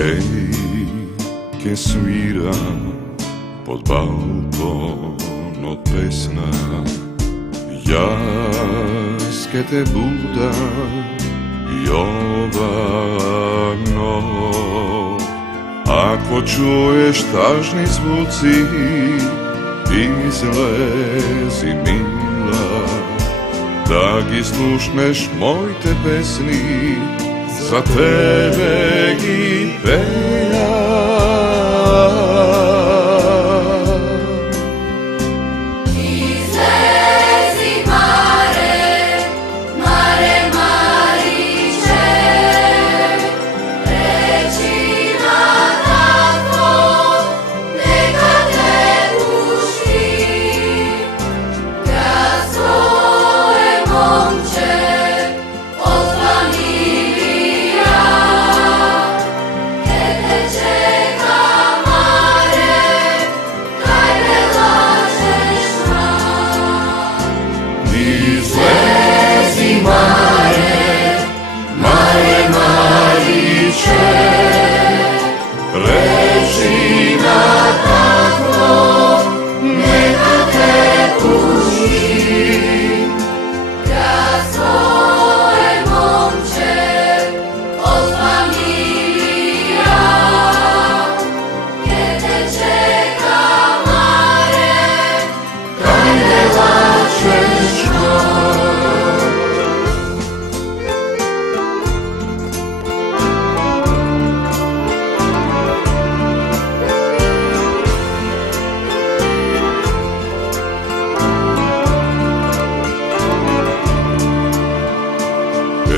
Ej, che svira pod balkon od pesna, jas che te buda i ova noć. Ako čuješ tažni zvuci, izlezi mila, da gi slušneš moj te pesni, za tebe gi peja.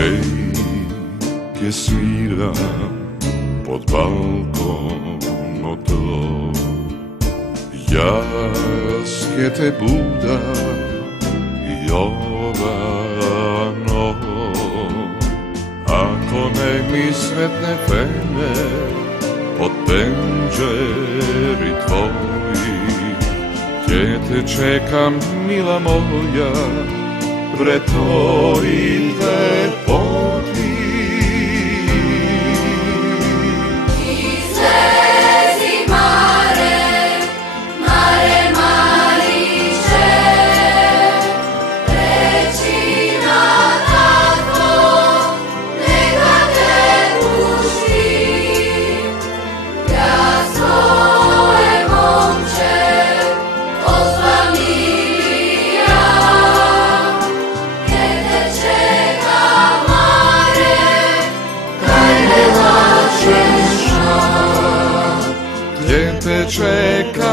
Ej, che svira pod balkon od jas che te buda i ova noć. Ako ne mi svetne fene pod penđeri tvoji, gdje te čekam, mila moja, pretvorite poti. Izlezi mare, mare maliće, reći na tako, neka te puši. Ja svoje momče pozvam milija, gdje te čeka